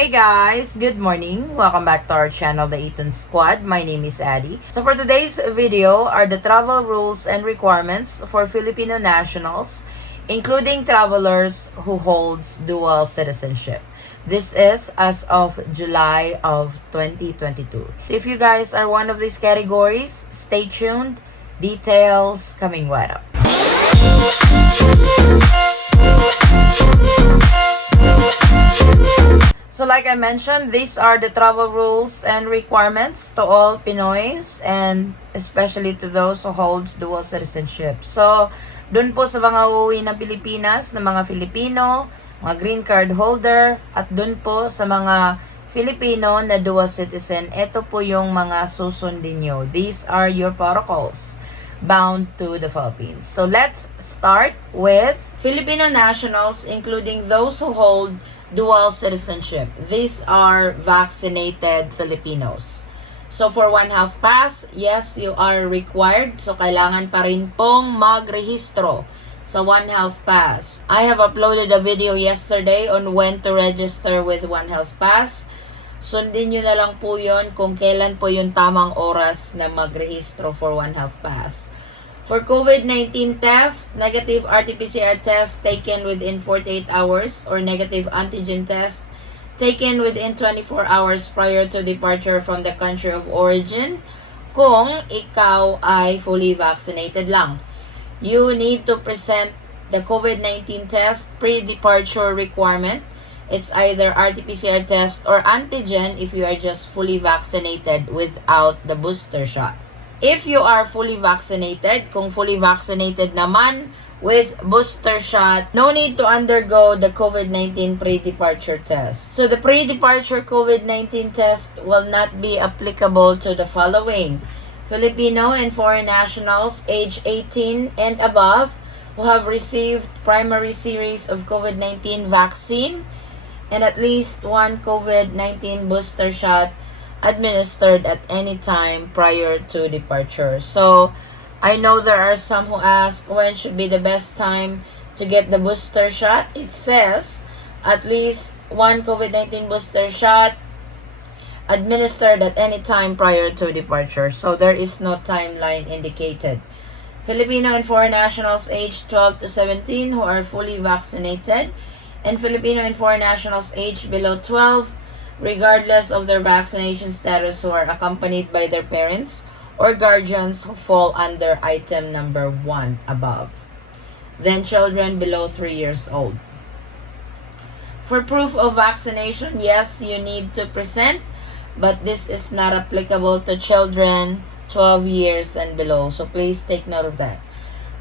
Hey guys, good morning. Welcome back to our channel, the Eaton Squad. My name is Addie. So for today's video are the travel rules and requirements for Filipino nationals, including travelers who holds dual citizenship. This is as of July of 2022. If you guys are one of these categories, stay tuned. Details coming right up. So like I mentioned, these are the travel rules and requirements to all Pinoys and especially to those who holds dual citizenship. So, dun po sa mga uuwi ng Pilipinas na mga Filipino, mga green card holder, at dun po sa mga Filipino na dual citizen, ito po yung mga susundin nyo. These are your protocols bound to the Philippines. So, let's start with Filipino nationals, including those who hold dual citizenship. These are vaccinated Filipinos. So for One Health Pass, yes, you are required. So kailangan pa rin pong magrehistro sa One Health Pass. I have uploaded a video yesterday on when to register with One Health Pass. Sundin nyo na lang po yun kung kailan po yung tamang oras na magrehistro for One Health Pass. For COVID-19 test, negative RT-PCR test taken within 48 hours or negative Antigen test taken within 24 hours prior to departure from the country of origin kung ikaw ay fully vaccinated lang. You need to present the COVID-19 test pre-departure requirement. It's either RT-PCR test or antigen if you are just fully vaccinated without the booster shot. If you are fully vaccinated, kung fully vaccinated naman with booster shot, no need to undergo the COVID-19 pre-departure test. So the pre-departure COVID-19 test will not be applicable to the following: Filipino and foreign nationals age 18 and above who have received primary series of COVID-19 vaccine and at least one COVID-19 booster shot administered at any time prior to departure. So, I know there are some who ask when should be the best time to get the booster shot. It says at least one COVID-19 booster shot administered at any time prior to departure. So, there is no timeline indicated. Filipino and foreign nationals aged 12 to 17 who are fully vaccinated, and Filipino and foreign nationals aged below 12 regardless of their vaccination status who are accompanied by their parents or guardians who fall under item number 1 above. Then children below 3 years old. For proof of vaccination, yes, you need to present, but this is not applicable to children 12 years and below. So please take note of that.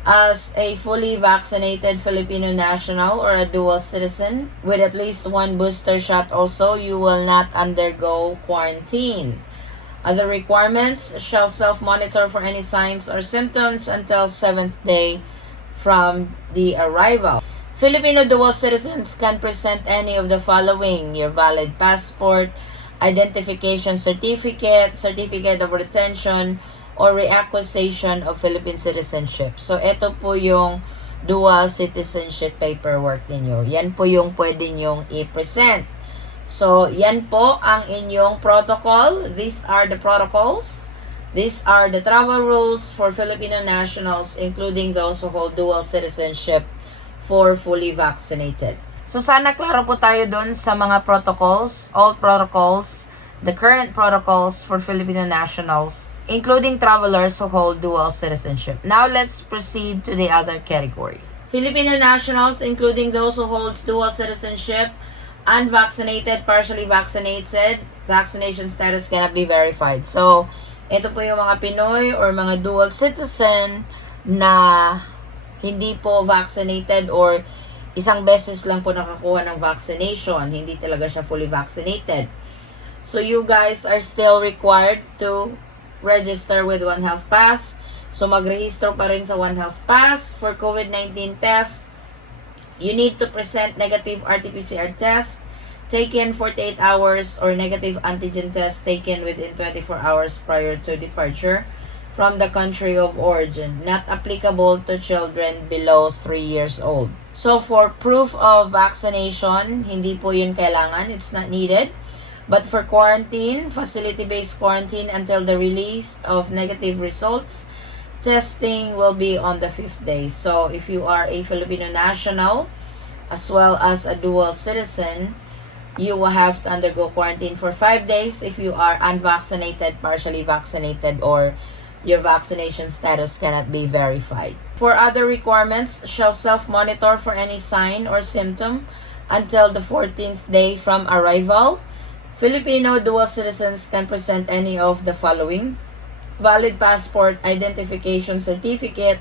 As a fully vaccinated Filipino national or a dual citizen with at least one booster shot also, you will not undergo quarantine. Other requirements shall self-monitor for any signs or symptoms until 7th day from the arrival. Filipino dual citizens can present any of the following: your valid passport, identification certificate, certificate of retention, or reacquisition of Philippine citizenship. So, ito po yung dual citizenship paperwork ninyo. Yan po yung pwede nyong i-present. So, yan po ang inyong protocol. These are the protocols. These are the travel rules for Filipino nationals, including those who hold dual citizenship for fully vaccinated. So, sana klaro po tayo dun sa mga protocols, all protocols, the current protocols for Filipino nationals, including travelers who hold dual citizenship. Now, let's proceed to the other category. Filipino nationals, including those who hold dual citizenship, unvaccinated, partially vaccinated, vaccination status cannot be verified. So, ito po yung mga Pinoy or mga dual citizen na hindi po vaccinated or isang beses lang po nakakuha ng vaccination. Hindi talaga siya fully vaccinated. So, you guys are still required to register with One Health Pass. So, magrehistro pa rin sa One Health Pass. For COVID-19 test, you need to present negative RT-PCR test taken 48 hours or negative antigen test taken within 24 hours prior to departure from the country of origin. Not applicable to children below 3 years old. So for proof of vaccination, hindi po yun kailangan. It's not needed. But for quarantine, facility-based quarantine until the release of negative results, testing will be on the 5th day. So if you are a Filipino national as well as a dual citizen, you will have to undergo quarantine for 5 days if you are unvaccinated, partially vaccinated, or your vaccination status cannot be verified. For other requirements, shall self-monitor for any sign or symptom until the 14th day from arrival. Filipino dual citizens can present any of the following: valid passport, identification certificate,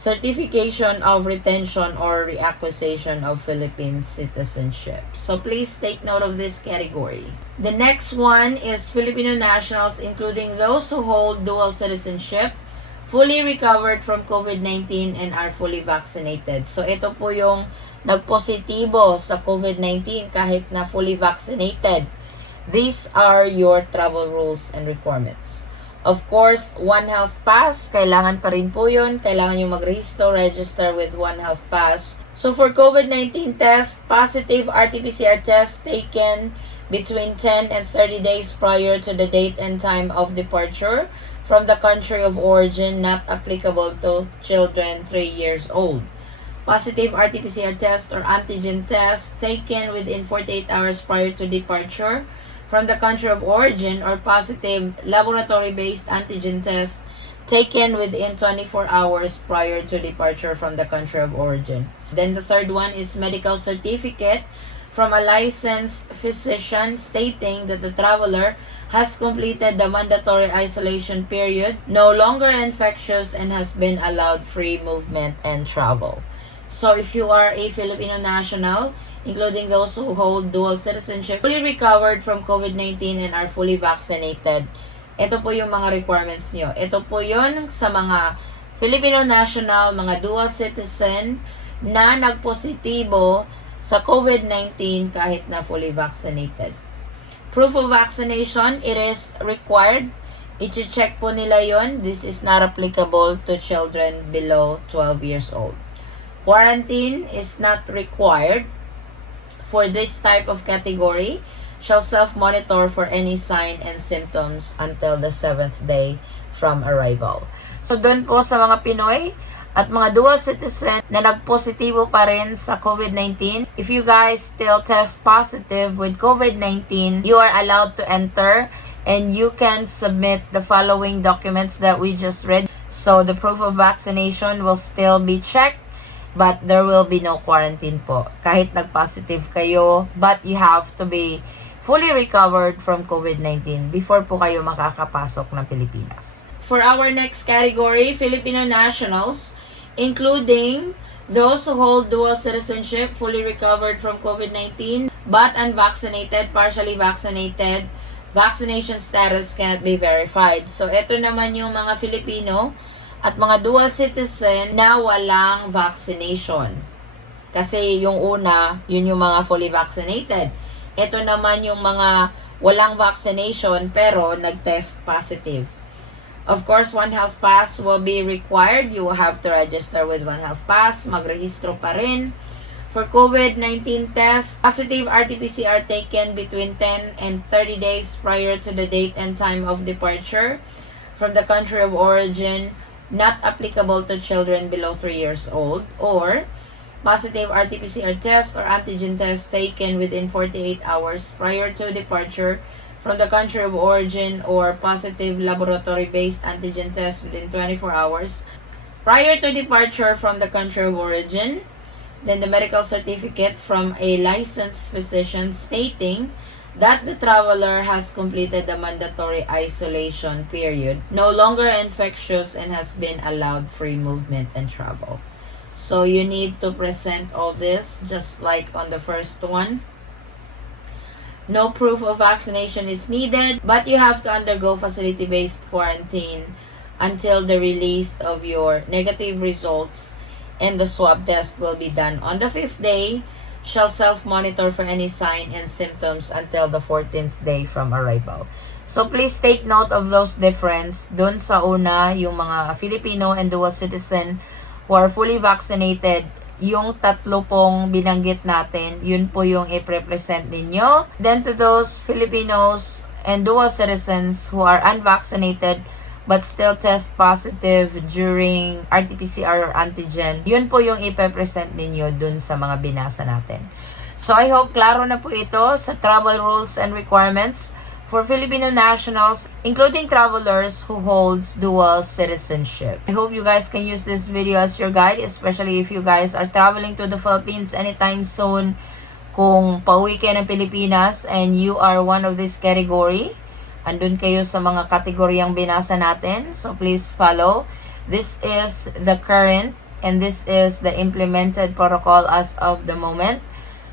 certification of retention or reacquisition of Philippine citizenship. So please take note of this category. The next one is Filipino nationals, including those who hold dual citizenship, fully recovered from COVID-19 and are fully vaccinated. So ito po yung nagpositibo sa COVID-19 kahit na fully vaccinated. These are your travel rules and requirements. Of course, One Health Pass, kailangan pa rin po yun. Kailangan yung register with One Health Pass. So for COVID-19 test, positive RT-PCR test taken between 10 and 30 days prior to the date and time of departure from the country of origin, not applicable to children 3 years old. Positive RT-PCR test or Antigen test taken within 48 hours prior to departure from the country of origin, or positive laboratory-based antigen test taken within 24 hours prior to departure from the country of origin. Then the third one is medical certificate from a licensed physician stating that the traveler has completed the mandatory isolation period, no longer infectious, and has been allowed free movement and travel. So if you are a Filipino national, including those who hold dual citizenship, fully recovered from COVID-19 and are fully vaccinated, ito po yung mga requirements nyo. Ito po yun sa mga Filipino national, mga dual citizen na nagpositibo sa COVID-19 kahit na fully vaccinated. Proof of vaccination, it is required. I-check po nila yon. This is not applicable to children below 12 years old. Quarantine is not required for this type of category. Shall self-monitor for any sign and symptoms until the 7th day from arrival. So doon po sa mga Pinoy at mga dual citizen na nagpositibo pa rin sa COVID-19, if you guys still test positive with COVID-19, you are allowed to enter and you can submit the following documents that we just read. So the proof of vaccination will still be checked, but there will be no quarantine po. Kahit nag-positive kayo, but you have to be fully recovered from COVID-19 before po kayo makakapasok ng Pilipinas. For our next category, Filipino nationals, including those who hold dual citizenship, fully recovered from COVID-19, but unvaccinated, partially vaccinated, vaccination status cannot be verified. So ito naman yung mga Filipino at mga dual citizen na walang vaccination. Kasi yung una, yun yung mga fully vaccinated. Ito naman yung mga walang vaccination pero nag-test positive. Of course, One Health Pass will be required. You will have to register with One Health Pass. Magrehistro pa rin. For COVID-19 test, positive RT-PCR taken between 10 and 30 days prior to the date and time of departure from the country of origin, not applicable to children below 3 years old, or positive RT-PCR test or antigen test taken within 48 hours prior to departure from the country of origin, or positive laboratory-based antigen test within 24 hours prior to departure from the country of origin. Then the medical certificate from a licensed physician stating that the traveler has completed the mandatory isolation period, no longer infectious, and has been allowed free movement and travel. So you need to present all this just like on the first one. No proof of vaccination is needed, but you have to undergo facility-based quarantine until the release of your negative results, and the swab test will be done on the 5th day. Shall self-monitor for any sign and symptoms until the 14th day from arrival. So please take note of those difference. Dun sa una, yung mga Filipino and dual citizen who are fully vaccinated, yung tatlo pong binanggit natin, yun po yung i-represent ninyo. Then to those Filipinos and dual citizens who are unvaccinated but still test positive during RT-PCR or Antigen, yun po yung i-present ninyo dun sa mga binasa natin. So I hope klaro na po ito sa travel rules and requirements for Filipino nationals, including travelers who holds dual citizenship. I hope you guys can use this video as your guide, especially if you guys are traveling to the Philippines anytime soon. Kung pauwi kayo ng Pilipinas and you are one of this category, andun kayo sa mga kategoryang binasa natin. So please follow. This is the current and this is the implemented protocol as of the moment.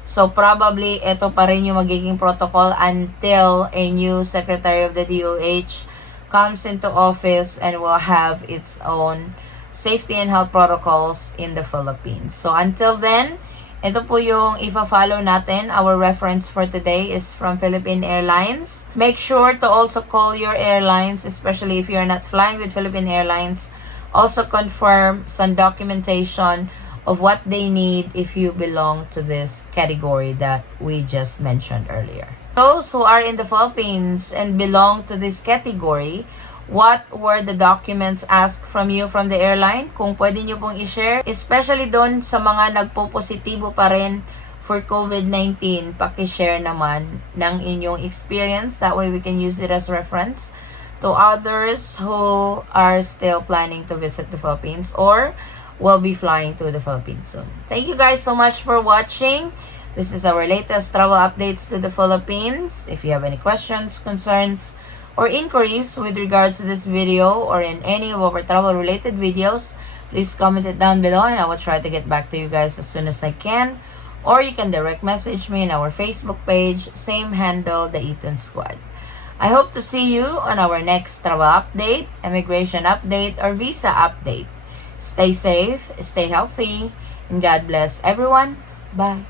So probably ito pa rin yung magiging protocol until a new Secretary of the DOH comes into office and will have its own safety and health protocols in the Philippines. So until then, ito po yung ifa-follow natin. Our reference for today is from Philippine Airlines. Make sure to also call your airlines, especially if you're not flying with Philippine Airlines. Also confirm some documentation of what they need if you belong to this category that we just mentioned earlier. Those who are in the Philippines and belong to this category, what were the documents asked from you from the airline? Kung pwede nyo pong i-share, especially doon sa mga nagpo-positibo pa rin for COVID-19, paki-share naman ng inyong experience. That way we can use it as reference to others who are still planning to visit the Philippines or will be flying to the Philippines soon. Thank you guys so much for watching. This is our latest travel updates to the Philippines. If you have any questions, concerns, or inquiries with regards to this video or in any of our travel related videos, please comment it down below and I will try to get back to you guys as soon as I can. Or you can direct message me in our Facebook page, same handle, the Eaton Squad. I hope to see you on our next travel update, immigration update, or visa update. Stay safe, stay healthy, and God bless everyone. Bye.